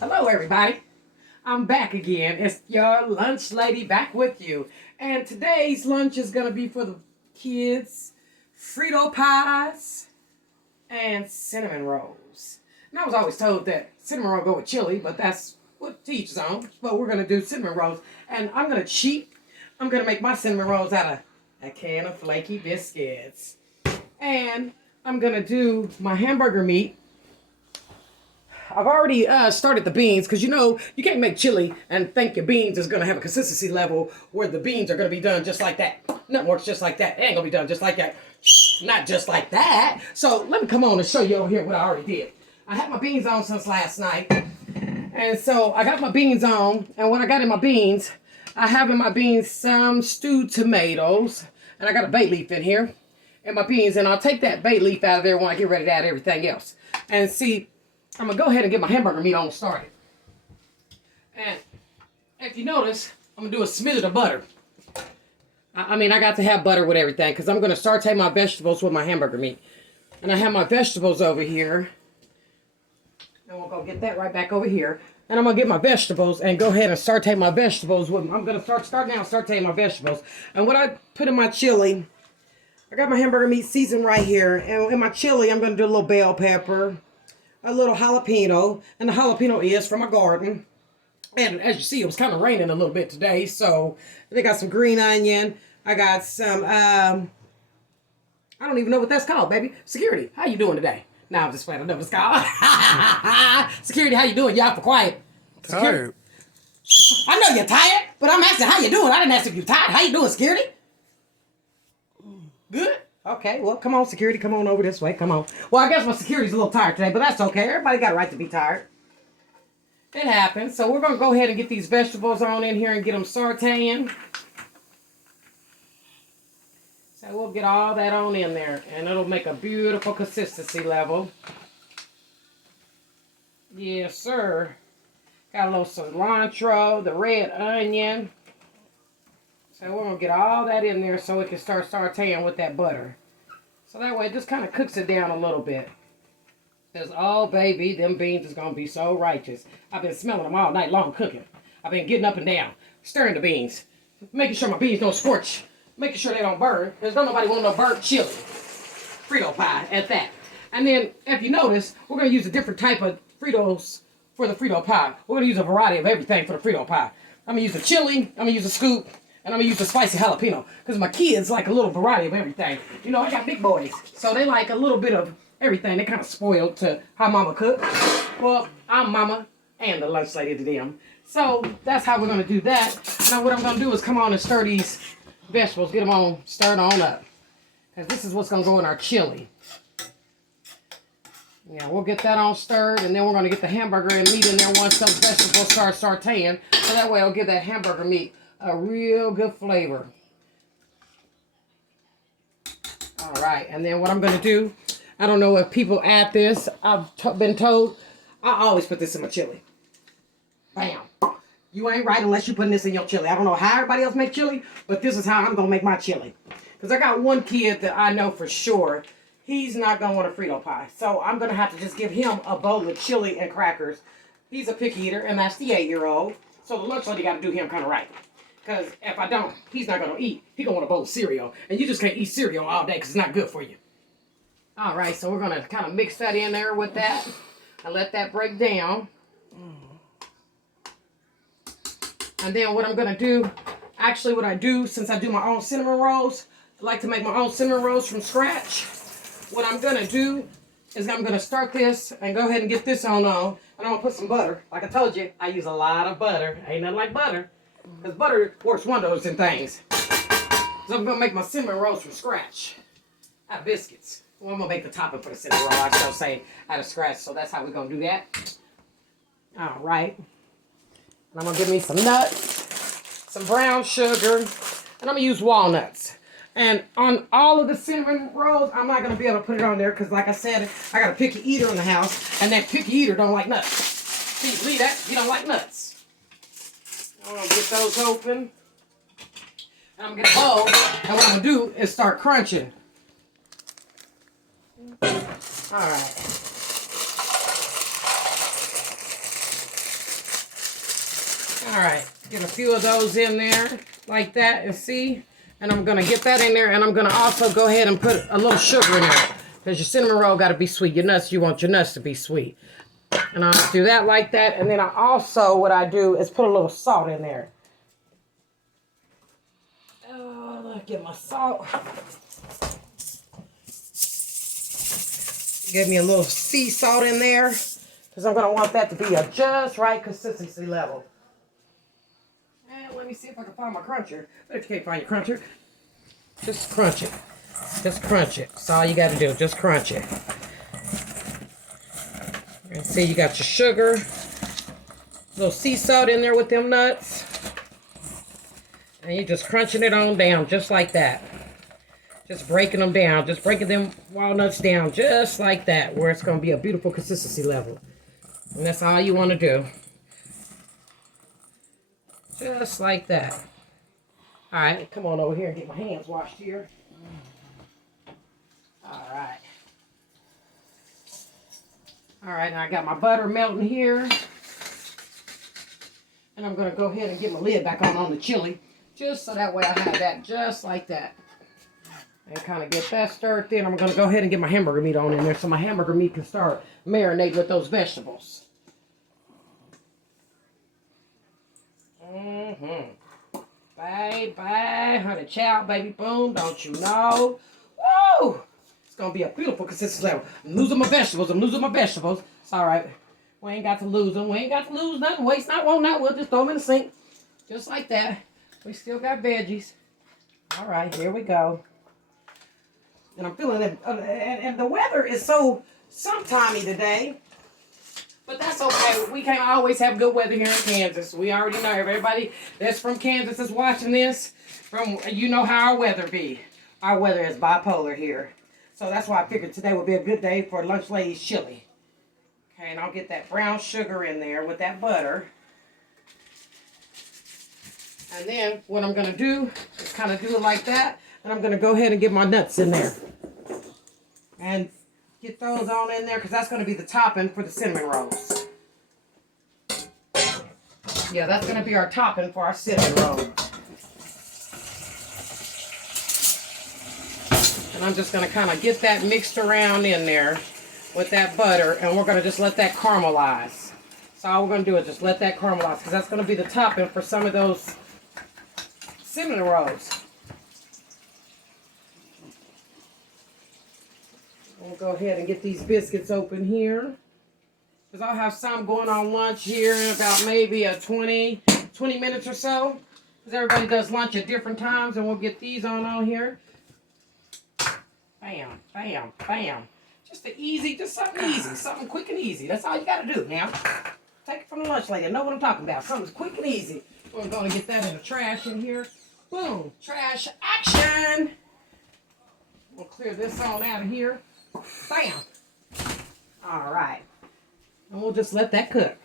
Hello, everybody. I'm back again. It's your lunch lady back with you. And today's lunch is going to be for the kids, Frito pies and cinnamon rolls. And I was always told that cinnamon roll go with chili, but that's what to each his own. But we're going to do cinnamon rolls. And I'm going to cheat. I'm going to make my cinnamon rolls out of a can of flaky biscuits. And I'm going to do my hamburger meat. I've already started the beans because you can't make chili and think your beans is going to have a consistency level where the beans are going to be done just like that. Nothing works just like that. It ain't going to be done just like that. Not just like that. So let me come on and show you over here what I already did. I had my beans on since last night. And so I got my beans on. And what I got in my beans, I have in my beans some stewed tomatoes. And I got a bay leaf in here in my beans. And I'll take that bay leaf out of there when I get ready to add everything else. And see, I'm going to go ahead and get my hamburger meat on started. And if you notice, I'm going to do a smidget of butter. I got to have butter with everything because I'm going to saute my vegetables with my hamburger meat. And I have my vegetables over here. And we'll go get that right back over here. And I'm going to get my vegetables and go ahead and saute my vegetables with them. I'm going to start now sauteing my vegetables. And what I put in my chili, I got my hamburger meat seasoned right here. And in my chili, I'm going to do a little bell pepper, a little jalapeno, and the jalapeno is from my garden. And as you see, it was kind of raining a little bit today, so I got some green onion. I got some, I don't even know what that's called, baby. Security, how you doing today? Nah, I'm just playing. I know what it's called. Security, how you doing? Y'all for quiet. Tired. I know you're tired, but I'm asking how you doing. I didn't ask if you're tired. How you doing, security? Good? Okay, well, come on, security. Come on over this way. Come on. Well, I guess my security's a little tired today, but that's okay. Everybody got a right to be tired. It happens. So we're going to go ahead and get these vegetables on in here and get them sauteing. So we'll get all that on in there, and it'll make a beautiful consistency level. Yes, sir. Got a little cilantro, the red onion. So we're going to get all that in there so it can start sauteing with that butter. So that way it just kind of cooks it down a little bit. Because, oh, baby, them beans is going to be so righteous. I've been smelling them all night long cooking. I've been getting up and down, stirring the beans, making sure my beans don't scorch, making sure they don't burn. Because don't nobody want no burnt chili. Frito pie at that. And then, if you notice, we're going to use a different type of Fritos for the Frito pie. We're going to use a variety of everything for the Frito pie. I'm going to use the chili, I'm going to use a scoop, and I'm going to use the spicy jalapeno. Because my kids like a little variety of everything. You know, I got big boys, so they like a little bit of everything. They kind of spoiled to how mama cook. Well, I'm mama and the lunch lady to them. So that's how we're going to do that. Now what I'm going to do is come on and stir these vegetables. Get them on, stirred on up. Because this is what's going to go in our chili. Yeah, we'll get that on stirred. And then we're going to get the hamburger and meat in there once those vegetables start sauteing. So that way it'll give that hamburger meat a real good flavor. All right. And then what I'm going to do, I don't know if people add this. I've been told I always put this in my chili. Bam. You ain't right unless you're putting this in your chili. I don't know how everybody else make chili, but this is how I'm going to make my chili. Because I got one kid that I know for sure he's not going to want a Frito pie. So I'm going to have to just give him a bowl of chili and crackers. He's a picky eater, and that's the 8-year-old. So the lunch lady got to do him kind of right. Because if I don't, he's not going to eat. He's going to want a bowl of cereal. And you just can't eat cereal all day because it's not good for you. All right, so we're going to kind of mix that in there with that and let that break down. And then what I'm going to do, actually what I do, since I do my own cinnamon rolls, I like to make my own cinnamon rolls from scratch. What I'm going to do is I'm going to start this and go ahead and get this on. And I'm going to put some butter. Like I told you, I use a lot of butter. Ain't nothing like butter. Because butter works wonders in things. So I'm going to make my cinnamon rolls from scratch. Out of biscuits. Well, I'm going to make the topping for the cinnamon roll. I shall say out of scratch. So that's how we're going to do that. All right. And I'm going to give me some nuts, some brown sugar, and I'm going to use walnuts. And on all of the cinnamon rolls, I'm not going to be able to put it on there because, like I said, I got a picky eater in the house, and that picky eater don't like nuts. See, you believe that? You don't like nuts. I'm going to get those open. And I'm going to get a bowl, and what I'm going to do is start crunching. All right. right, get a few of those in there like that and see. And I'm going to get that in there, and I'm going to also go ahead and put a little sugar in there because your cinnamon roll got to be sweet. Your nuts, you want your nuts to be sweet. And I'll do that like that. And then I also, what I do is put a little salt in there. Oh, let me get my salt. Give me a little sea salt in there because I'm going to want that to be a just right consistency level. And let me see if I can find my cruncher. But if you can't find your cruncher, just crunch it. Just crunch it. That's all you got to do. Just crunch it. And see, you got your sugar. A little sea salt in there with them nuts. And you're just crunching it on down just like that. Just breaking them down. Just breaking them walnuts down just like that. Where it's going to be a beautiful consistency level. And that's all you want to do. Just like that. Alright, come on over here and get my hands washed here. Alright. Alright, now I got my butter melting here. And I'm going to go ahead and get my lid back on the chili. Just so that way I have that just like that. And kind of get that stirred. Then I'm going to go ahead and get my hamburger meat on in there so my hamburger meat can start marinating with those vegetables. Bye, bye, honey child, baby, boom, don't you know? Woo! It's going to be a beautiful consistency level. I'm losing my vegetables. It's all right. We ain't got to lose them. We ain't got to lose nothing. Waste not, won't not. We'll just throw them in the sink. Just like that. We still got veggies. All right, here we go. And I'm feeling it. And the weather is so sometimey today. But that's okay. We can't always have good weather here in Kansas. We already know. Everybody that's from Kansas is watching this. You know how our weather be. Our weather is bipolar here. So that's why I figured today would be a good day for Lunch Lady's chili. Okay, and I'll get that brown sugar in there with that butter. And then what I'm going to do is kind of do it like that. And I'm going to go ahead and get my nuts in there. And get those on in there because that's going to be the topping for the cinnamon rolls. Yeah, that's going to be our topping for our cinnamon rolls. And I'm just going to kind of get that mixed around in there with that butter. And we're going to just let that caramelize. So all we're going to do is just let that caramelize because that's going to be the topping for some of those cinnamon rolls. We'll go ahead and get these biscuits open here. Because I'll have some going on lunch here in about maybe a 20 minutes or so. Because everybody does lunch at different times. And we'll get these on here. Bam, bam, bam. Just something easy. Something quick and easy. That's all you got to do now. Take it from the lunch lady. I know what I'm talking about. Something's quick and easy. We're going to get that in the trash in here. Boom. Trash action. We'll clear this on out of here. Bam. All right. And we'll just let that cook.